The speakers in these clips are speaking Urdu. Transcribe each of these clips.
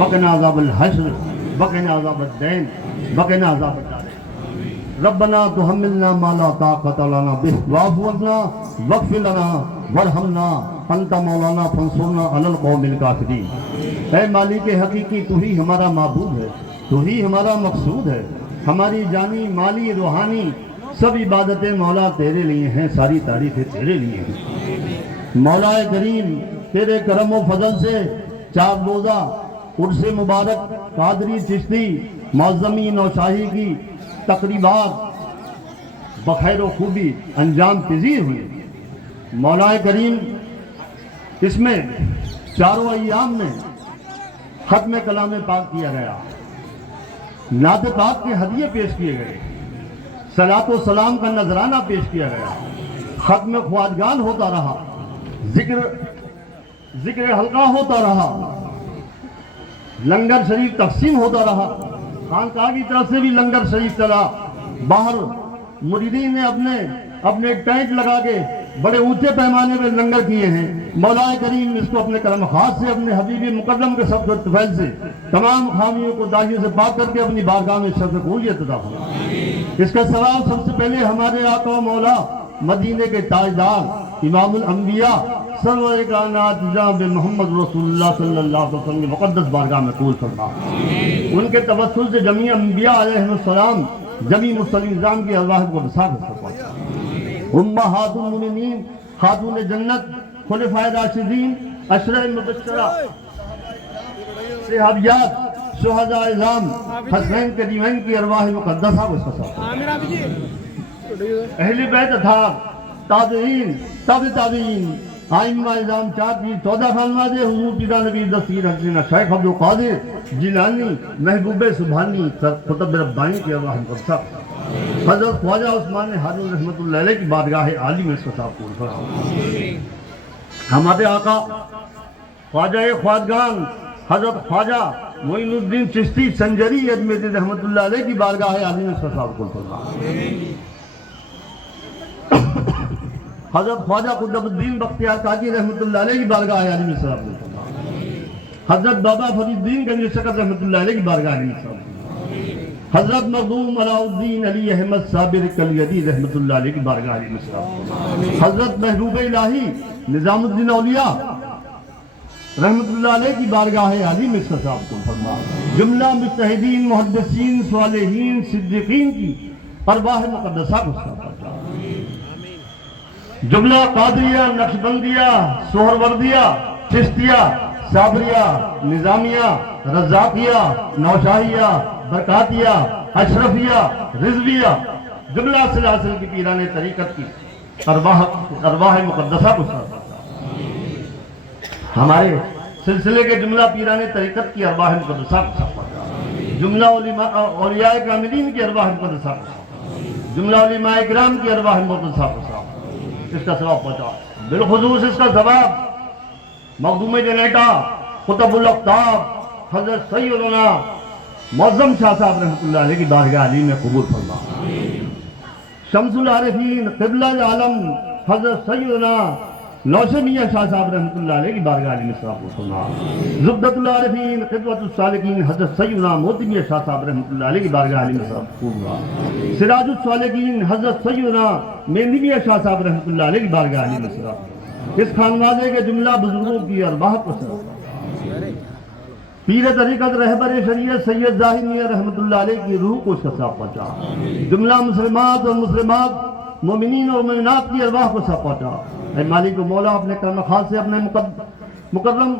وقنا عذاب الحشر وقنا عذاب الدین وقنا عذاب النار ربنا تحملنا ما لا طاقت لنا به واعف عنا واغفر لنا وارحمنا انت مولانا فانصرنا علی القوم الکافرین۔ اے مالک حقیقی، تو ہی ہمارا معبود ہے، تو ہی ہمارا مقصود ہے۔ ہماری جانی مالی روحانی سب عبادتیں مولا تیرے لیے ہیں، ساری تعریفیں تیرے لیے ہیں۔ مولا کریم تیرے کرم و فضل سے چار روزہ عرس مبارک قادری چشتی معظمی نوشاہی کی تقریبات بخیر و خوبی انجام پذیر ہوئی۔ مولا کریم اس میں چاروں ایام میں ختم کلام پاک کیا گیا، نعت پاک کے ہدیے پیش کیے گئے، صلاۃ و سلام کا نذرانہ پیش کیا گیا، ختم خواجگان ہوتا رہا، ذکر حلقہ ہوتا رہا، لنگر شریف تقسیم ہوتا رہا، خانقاہ کی طرف سے بھی لنگر شریف چلا، باہر مریدین نے اپنے ٹینٹ لگا کے بڑے اونچے پیمانے پہ لنگر کیے ہیں۔ مولا کریم اس کو اپنے کرم خاص سے، اپنے حبیب مکرم کے سب طفیل سے تمام خامیوں کو داغیوں سے پاک کر کے اپنی بارگاہ میں شرف قبولیت عطا فرما۔ اس کا ثواب سب سے پہلے ہمارے آقا و مولا مدینے کے تاجدار امام الانبیاء سرور کائنات جناب محمد رسول اللہ صلی اللہ علیہ وسلم کی مقدس بارگاہ میں قبول فرما۔ ان کے توسل سے جمیع انبیاء علیہ السلام، جمیع مرسلین نظام کی ارواح کو بساط فرما۔ امہات المؤمنین، خاتون جنت، خلفائے راشدین، عشرہ مبشرہ، صحابیات، شہداء اعظام، حسنین کریمین کی ارواح مقدسہ کو بساط۔ اہل بیت اطہار، تابعین، تابع تابعین، آئمہ اعظام 4 کی 14 خانواد حضور پیرا نبی دستگیر حسین شیخ عبدالقادر جیلانی محبوب سبحانی قطب ربانی کی ارواح مقدسہ، حضرت خواجہ عثمان ہارون رحمۃ اللہ علیہ کی بارگاہ عالی میں اس کا صاحب قبول فرما۔ ہمارے آقا خواجہ خواجگان حضرت خواجہ معین الدین چشتی سنجری اجمیری رحمۃ اللہ علیہ کی بارگاہ عالی میں اس کا صاحب قبول فرما۔ حضرت خواجہ قطب الدین بختیار کاکی رحمۃ اللہ علیہ کی بارگاہ عالی میں صاحب قبول فرما۔ حضرت بابا فرید الدین گنج شکر رحمۃ اللہ علیہ کی بارگاہ عالی میں صاحب۔ حضرت مخدوم علاء الدین علی احمد صابر کلیدی رحمۃ اللہ علیہ کی بارگاہ علی میں صاحب۔ حضرت محبوب الہی نظام الدین اولیاء رحمۃ اللہ علیہ کی بارگاہ عالی میں صاحب کو فرما۔ جملہ مجتہدین، محدثین، صالحین، صدیقین کی ارواح مقدسہ کو صاحب۔ جملہ قادریہ، نقشبندیہ، سہروردیہ، چشتیہ، صابریہ، نظامیہ، رزاقیہ، نوشاہیہ، برکاتیہ، اشرفیہ، رضویہ، جملہ سلاسل کی پیران طریقت کی ارواح مقدسہ کو صاحب۔ ہمارے سلسلے کے جملہ پیران طریقت کی ارواح مقدسہ کو صاحب، جملہ اولیاء کاملین کی ارواح مقدسہ کو صاحب، جملہ علماء اکرام کی ارواح مقدسہ کو صاحب۔ اس کا ثواب پہنچا، بالخصوص اس کا ثواب مخدوم جنیٹا قطب الاقطاب حضرت سیدنا معظم شاہ صاحب رحمۃ اللہ علیہ کی بارگاہ علی میں قبول فرما۔ شمس العارفین قبلہ عالم حضرت سیدنا نوشہ میاں شاہ صاحب رحمۃ اللہ علیہ کی بارگاہ علی میں قبول فرما۔ زبدۃ العارفین قدوۃ السالکین حضرت سیدنا موتی میاں شاہ صاحب رحمۃ اللہ علیہ کی بارگاہ علی میں قبول فرما۔ سراج السالکین حضرت سیدنا مہندی میاں شاہ صاحب رحمۃ اللہ علیہ کی بارگاہ علی میں قبول۔ اس خانوادے کے جملہ بزرگوں کی ارواح کو صاحب۔ پیر طریقت رہبر شریعت سید ظاہر میاں رحمۃ اللہ علیہ کی روح کو اس کا ثواب پہنچا۔ جملہ مسلمات اور مسلمات، مومنین اور مومنات کی ارواح کو ثواب پہنچا۔ اے مالک و مولا، اپنے کرم خاص سے اپنے مکرم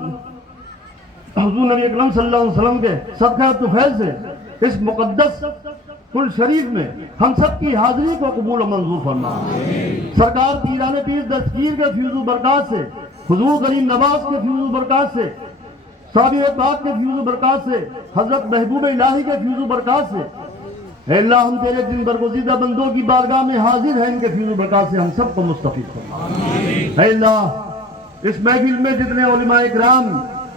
حضور نبی اکرم صلی اللہ علیہ وسلم کے صدقہ طفیل سے اس مقدس کل شریف میں ہم سب کی حاضری کو قبول و منظور فرما۔ سرکار پیران پیر دستگیر کے فیض و برکات سے، حضور کریم نواز کے فیض و برکات سے، صابر پاک کے فیض و برکات سے، حضرت محبوب الہی کے فیض و برکات سے، اے اللہ ہم تیرے دن برگزیدہ بندوں کی بارگاہ میں حاضر ہیں، ان کے فیض و برکات سے ہم سب کو مستفید فرما۔ اے اللہ اس محفل میں جتنے علماء اکرام،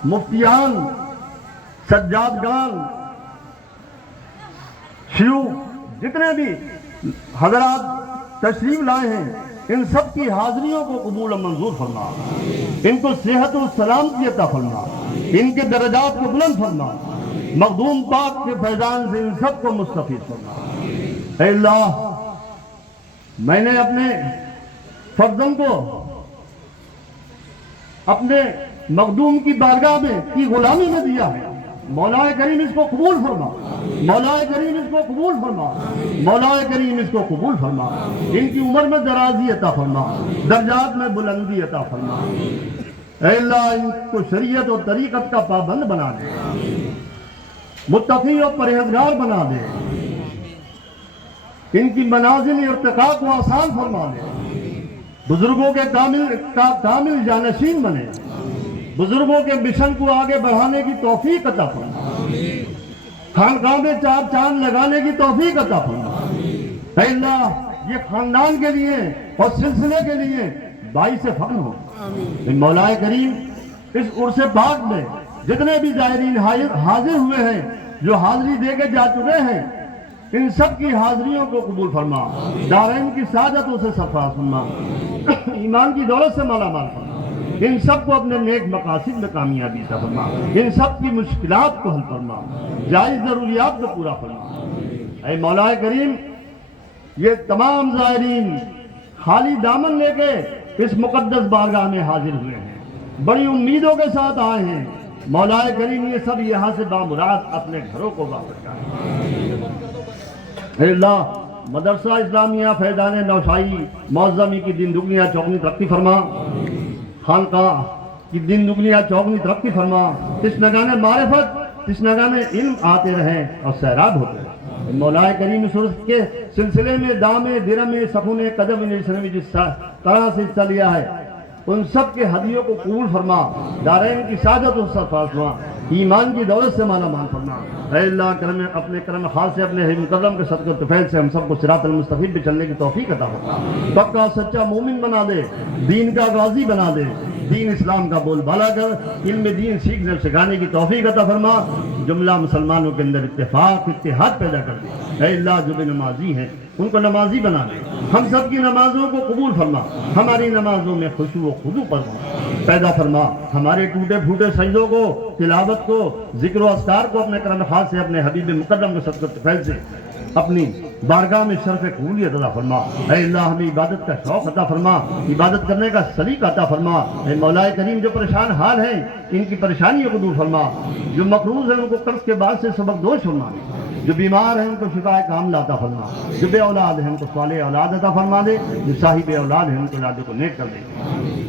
مفتیان، سجادگان، شیوخ، جتنے بھی حضرات تشریف لائے ہیں، ان سب کی حاضریوں کو قبول و منظور فرما، ان کو صحت و سلامتی عطا فرما۔ ان کے درجات کو بلند فرما، مخدوم پاک کے فیضان سے ان سب کو مستفید فرما۔ اے اللہ، میں نے اپنے فرزند کو اپنے مخدوم کی بارگاہ میں کی غلامی میں دیا ہے، مولا کریم اس کو قبول فرما، مولا کریم اس کو قبول فرما، مولا کریم اس کو قبول فرما، ان کی عمر میں درازی عطا فرما، درجات میں بلندی عطا فرما۔ اے اللہ، ان کو شریعت اور طریقت کا پابند بنا دے، متقی اور پرہیزگار بنا دے، ان کی منازل ارتقاء کو آسان فرما دے، بزرگوں کے کامل جانشین بنے، بزرگوں کے مشن کو آگے بڑھانے کی توفیق عطا فرما، خانقاہ میں 4 چاند لگانے کی توفیق عطا فرما۔ اے اللہ، یہ خاندان کے لیے اور سلسلے کے لیے باعث فخر ہو۔ مولا کریم، اس عرس پاک میں جتنے بھی زائرین حاضر ہوئے ہیں، جو حاضری دے کے جا چکے ہیں، ان سب کی حاضریوں کو قبول فرما، دارین کی سعادتوں سے سرفراز فرما، ایمان کی دولت سے مالا مال فرما، ان سب کو اپنے نیک مقاصد میں کامیابی عطا فرما، ان سب کی مشکلات کو حل فرما، جائز ضروریات کو پورا فرما۔ اے مولا کریم، یہ تمام زائرین خالی دامن لے کے اس مقدس بارگاہ میں حاضر ہوئے ہیں، بڑی امیدوں کے ساتھ آئے ہیں، مولا کریم یہ سب یہاں سے بامراد اپنے گھروں کو واپس جائیں۔ اے اللہ، مدرسہ اسلامیہ فیضان نوشائی معظمی کی دن دگنیاں چوگنی ترقی فرما، خانقاہ کی دن دگنیاں چوگنی ترقی فرما، تشنگان معرفت، تشنگان علم آتے رہیں اور سیراب ہوتے رہیں۔ مولا کریم اس عرس کے سلسلے میں دامے درم سخن قدم نے جس طرح سے حصہ لیا ہے، ان سب کے ہدیوں کو قبول فرما، دارین کی سعادت و سرفراز فرما، ایمان کی دولت سے مالا مال فرما۔ اے اللہ، اپنے کرم خاص سے اپنے مکرم کے صدقہ طفیل سے ہم سب کو صراط المستقیم پہ چلنے کی توفیق عطا فرما، پکا سچا مومن بنا دے، دین کا غازی بنا دے، دین اسلام کا بول بالا کر، علم دین سیکھنے سکھانے کی توفیق عطا فرما، جملہ مسلمانوں کے اندر اتفاق اتحاد پیدا کر دے۔ اے اللہ، جو بے نمازی ہیں ان کو نمازی بنا دے، ہم سب کی نمازوں کو قبول فرما، ہماری نمازوں میں خشوع و خضوع پیدا فرما، ہمارے ٹوٹے پھوٹے سجدوں کو، تلاوت کو، ذکر و اذکار کو اپنے کرم خاص سے اپنے حبیب مقدم کے صدقہ طفیل سے اپنی بارگاہ میں شرف قبولیت عطا فرما۔ اے اللہ، ہمیں عبادت کا شوق عطا فرما، عبادت کرنے کا سلیقہ عطا فرما۔ اے مولا کریم، جو پریشان حال ہیں ان کی پریشانیوں کو دور فرما، جو مقروض ہیں ان کو قرض کے بعد سے سبق دوش فرما، جو بیمار ہیں ان کو شفا کاملہ عطا فرما، جو بے اولاد ہیں ان کو صالح اولاد عطا فرما دے، جو صاحب اولاد ہیں ان کو اولادوں کو نیک کر دے،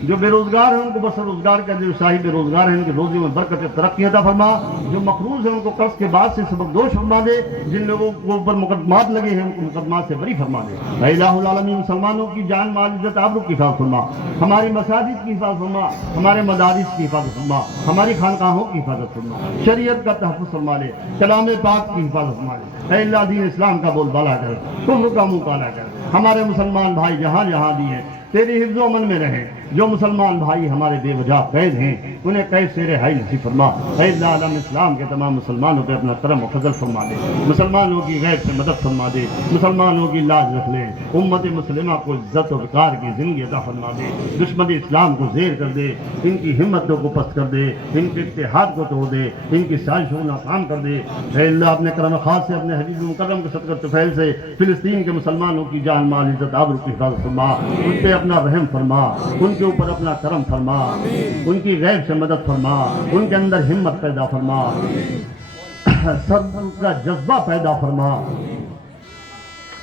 جو بے روزگار ہیں ان کو بس روزگار کر دے، جو صاحب روزگار ہیں ان کی روزی میں برکت ترقی عطا فرما، جو مقروض ہیں ان کو قرض کے بعد سے سبق دوش فرما دے، جن لوگوں کو اوپر مقدمات لگے ہیں ان کو مقدمات سے بری فرما دے۔ اے الہ العالمین، مسلمانوں کی جان مال عزت آبرو کی حفاظت فرما، ہماری مساجد کی حفاظت فرما، ہمارے مدارس کی حفاظت فرما، ہماری خانقاہوں کی حفاظت فرما، شریعت کا تحفظ فرما لے، کلام پاک کی حفاظت فرما لے۔ اے اللہ، دین اسلام کا بول بالا کر، کفر کا منہ کالا کر، ہمارے مسلمان بھائی جہاں جہاں بھی ہیں تیری حفظ و امن میں رہیں، جو مسلمان بھائی ہمارے بے وجہ قید ہیں انہیں قید سے رہائی نصیب فرما۔ اے اللہ، عالم اسلام کے تمام مسلمانوں پہ اپنا کرم و فضل فرما دے، مسلمانوں کی غیب سے مدد فرما دے، مسلمانوں کی لاج رکھ لے، امت مسلمہ کو عزت و وقار کی زندگی عطا فرما دے، دشمن اسلام کو زیر کر دے، ان کی ہمتوں کو پست کر دے، ان کے اتحاد کو توڑ دے، ان کی سازشوں کو ناکام کر دے۔ اے اللہ، اپنے کرم خاص سے اپنے حبیب مکرم کے صدقہ طفیل سے فلسطین کے مسلمانوں کی جان مال عزت آبرو کی حفاظت فرما، ان پہ اپنا رحم فرما، ان کے اوپر اپنا کرم فرما، ان کی غیب سے مدد فرما، ان کے اندر ہمت پیدا فرما، صبر کا جذبہ پیدا فرما۔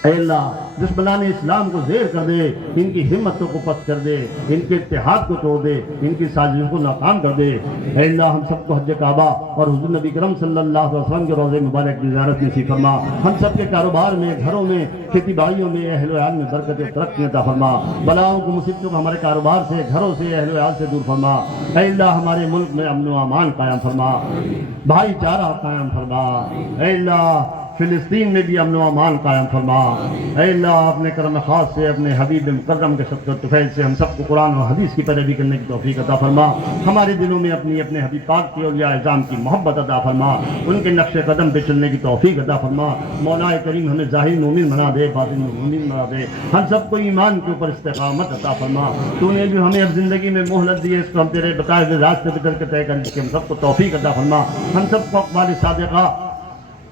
اے اللہ، دشمنان اسلام کو زیر کر دے، ان کی ہمتوں کو پست کر دے، ان کے اتحاد کو توڑ دے، ان کی سازشوں کو ناکام کر دے۔ اے اللہ، ہم سب کو حج کعبہ اور حضور نبی کرم صلی اللہ علیہ وسلم کے روضہ مبارک کی زیارت نصیب فرما، ہم سب کے کاروبار میں، گھروں میں، کھیتی باڑیوں میں، اہل و عیال میں برکت ترقی عطا فرما، بلاؤں کو مصیبتوں کو ہمارے کاروبار سے، گھروں سے، اہل و عیال سے دور فرما۔ اے اللہ، ہمارے ملک میں امن و امان قائم فرما، بھائی چارہ قائم فرما۔ اے اللہ، فلسطین میں بھی امن و امان قائم فرما۔ اے اللہ اپنے کرم خاص سے اپنے حبیب مکرم کے صدقہ طفیل سے ہم سب کو قرآن و حدیث کی پیروی کرنے کی توفیق عطا فرما۔ ہمارے دلوں میں اپنے حبیب پاک کی اولیاء اعظام کی محبت عطا فرما، ان کے نقش قدم پہ چلنے کی توفیق عطا فرما۔ مولا کریم ہمیں ظاہر مومن بنا دے، باطن مومن بنا دے، ہم سب کو ایمان کے اوپر استقامت عطا فرما۔ تو نے جو ہمیں اب زندگی میں مہلت دی ہے، اس کو ہم تیرے بتائے ہوئے راستے پہ چل کے طے کرنے کی ہم سب کو توفیق عطا فرما۔ ہم سب کو اقوال صادقہ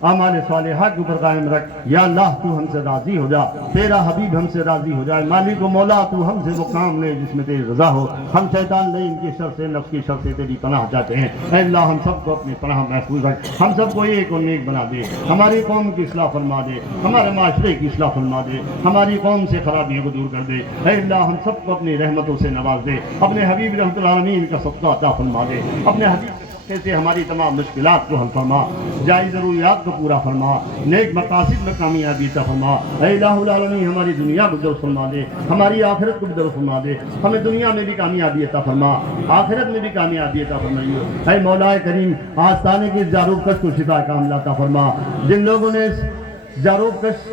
اعمال صالحہ کے اوپر قائم رکھ۔ یا اللہ تو ہم سے راضی ہو جا، تیرا حبیب ہم سے راضی ہو جائے۔ مالک و مولا تو ہم سے وہ کام لے جس میں تیری رضا ہو۔ ہم شیطان نہیں، ان کی شر سے، نفس کی شر سے تیری پناہ چاہتے ہیں۔ اے اللہ ہم سب کو اپنی پناہ محفوظ رکھ، ہم سب کو ایک اور نیک بنا دے، ہماری قوم کی اصلاح فرما دے، ہمارے معاشرے کی اصلاح فرما دے، ہماری قوم سے خرابیوں کو دور کر دے۔ اے اللہ ہم سب کو اپنی رحمتوں سے نواز دے، اپنے حبیب رحمۃ العالمین کا صدقہ عطا فرما دے، اپنے حبیب سے ہماری تمام مشکلات کو حل فرما، جائز ضروریات کو پورا فرما، نیک مقاصد میں کامیابی عطا فرما۔ اے الہ العالمین ہماری دنیا کو درست فرما دے، ہماری آخرت کو بھی درست فرما دے، ہمیں دنیا میں بھی کامیابی عطا فرما، آخرت میں بھی کامیابی عطا فرمائیے۔ اے مولا کریم آستانے کی جاروب کش کو شفا کاملہ عطا فرما۔ جن لوگوں نے جاروب کش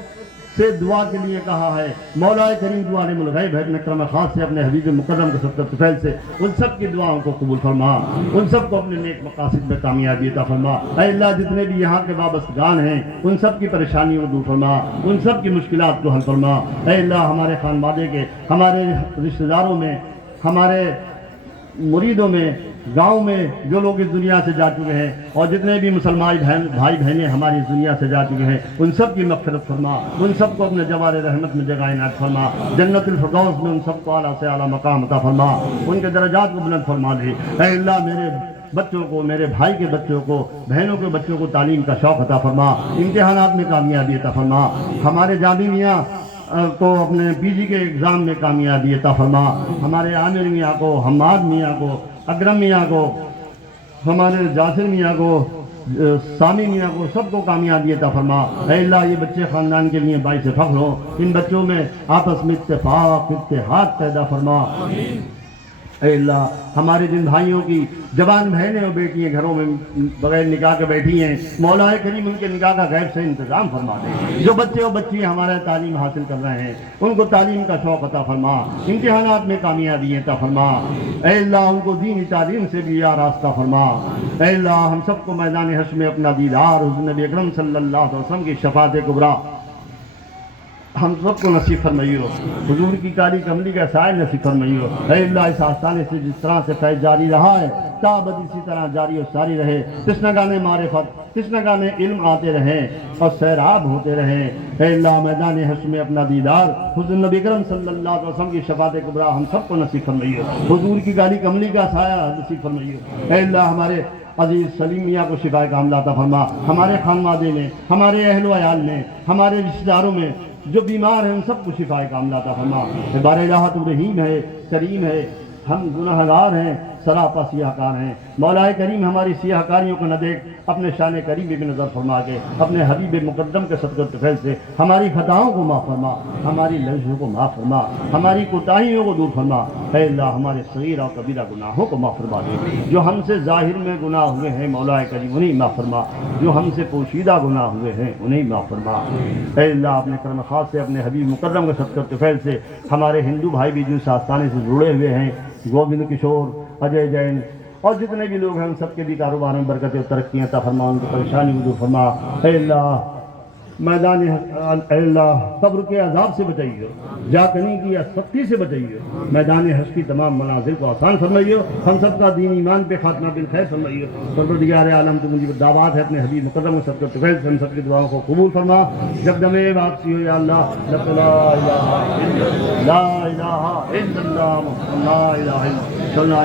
سے دعا کے لیے کہا ہے، مولا کریم تو عالم الغیب ہے، اپنے کرم خاص سے اپنے حبیب مقدم کے صدقہ طفیل سے ان سب کی دعاؤں کو قبول فرما، ان سب کو اپنے نیک مقاصد میں کامیابی عطا فرما۔ اے اللہ جتنے بھی یہاں کے وابستگان ہیں ان سب کی پریشانیوں کو دور فرما، ان سب کی مشکلات کو حل فرما۔ اے اللہ ہمارے خانوادے کے، ہمارے رشتہ داروں میں، ہمارے مریدوں میں، گاؤں میں جو لوگ اس دنیا سے جا چکے ہیں، اور جتنے بھی مسلمان بھائی بہنیں ہماری اس دنیا سے جا چکے ہیں، ان سب کی مغفرت فرما، ان سب کو اپنے جوار رحمت میں جگہ عنایت فرما، جنت الفردوس میں ان سب کو اعلیٰ سے اعلیٰ مقام عطا فرما، ان کے درجات کو بلند فرما دے۔ اے اللہ میرے بچوں کو، میرے بھائی کے بچوں کو، بہنوں کے بچوں کو تعلیم کا شوق عطا فرما، امتحانات میں کامیابی عطا فرما، ہمارے جامی میاں کو اپنے پی جی کے ایگزام میں کامیابی عطا فرما، ہمارے عامر میاں کو، حماد میاں کو، اکرم میاں کو، ہمارے جاسر میاں کو، سامی میاں کو، سب کو کامیابی عطا فرما۔ اے اللہ یہ بچے خاندان کے لیے باعث فخر ہوں، ان بچوں میں آپس میں اتفاق اتحاد پیدا فرما۔ اے اللہ ہمارے جن بھائیوں کی جوان بہنیں اور بیٹیاں گھروں میں بغیر نکاح کے بیٹھی ہیں، مولا کریم ان کے نکاح کا غیب سے انتظام فرما دے۔ جو بچے اور بچیاں ہمارا تعلیم حاصل کر رہے ہیں ان کو تعلیم کا شوق عطا فرما، امتحانات میں کامیابی عطا فرما۔ اے اللہ ان کو دینی تعلیم سے بھی راستہ فرما۔ اے اللہ ہم سب کو میدان حشر میں اپنا دیدار حضور نبی اکرم صلی اللہ علیہ وسلم کی شفاعت کبریٰ ہم سب کو نصیب فرمائیو، حضور کی کالی کملی کا سائے نصیب فرمائیو۔ اے اللہ اس آستانے سے جس طرح سے فیض جاری رہا ہے تابد اسی طرح جاری و ساری رہے، تشنگاہ میں معرفت، تشنگاہ میں علم آتے رہیں اور سیراب ہوتے رہیں۔ اے اللہ میدان حشر میں اپنا دیدار حضور نبی اکرم صلی اللہ علیہ وسلم کی شفاعت کبریٰ ہم سب کو نصیب فرمائیو، حضور کی کالی کملی کا سایہ نصیب فرمائیو۔ اے اللہ ہمارے عزیز سلیم میاں کو شفا کاملہ عطا فرما، ہمارے خانوادے میں، ہمارے اہل و عیال میں، ہمارے رشتہ داروں میں جو بیمار ہیں ان سب کو شفا کاملہ عطا فرما۔ بار الہ تو رحیم ہے، کریم ہے، ہم گناہ گار ہیں، سراپا سیاہ کار ہیں۔ مولا کریم ہماری سیاہ کاریوں کو نہ دیکھ، اپنے شان قریب بھی نظر فرما کے اپنے حبیب مقدم کے صدقہ طفیل سے ہماری خطاؤں کو معاف فرما، ہماری لغزشوں کو معاف فرما، ہماری کوتاہیوں کو دور فرما۔ اے اللہ ہمارے صغیرہ اور کبیرہ گناہوں کو معاف فرما دے، جو ہم سے ظاہر میں گناہ ہوئے ہیں مولا کریم انہیں معاف فرما، جو ہم سے پوشیدہ گناہ ہوئے ہیں انہیں معاف فرما۔ اے اللہ اپنے کرم خاص سے اپنے حبیب مقدم کے صدقہ طفیل سے ہمارے ہندو بھائی بھی جن آستانے سے جڑے ہوئے ہیں، گوبند کشور، اجے جین اور جتنے بھی لوگ ہیں ان سب کے بھی کاروبار میں برکتیں اور ترقیاں عطا فرما، ان کی پریشانی کو دور فرما۔ اے اللہ میدان اے اللہ قبر کے عذاب سے بچائیے، جاکنی کی سختی سے بچائیے، میدان حشر کی تمام منازل کو آسان فرمائیے، ہم سب کا دین ایمان پہ خاتمہ بالخیر فرمائیے۔ پروردگار عالم تو مجھے دعوات ہے اپنے حبیب مقدم و صدقہ طفیل سے ہم سب کی دعاؤں کو قبول فرما۔ جب دم واپسی ہو یا اللہ لا الہ الا اللہ محمد لا الہ الا اللہ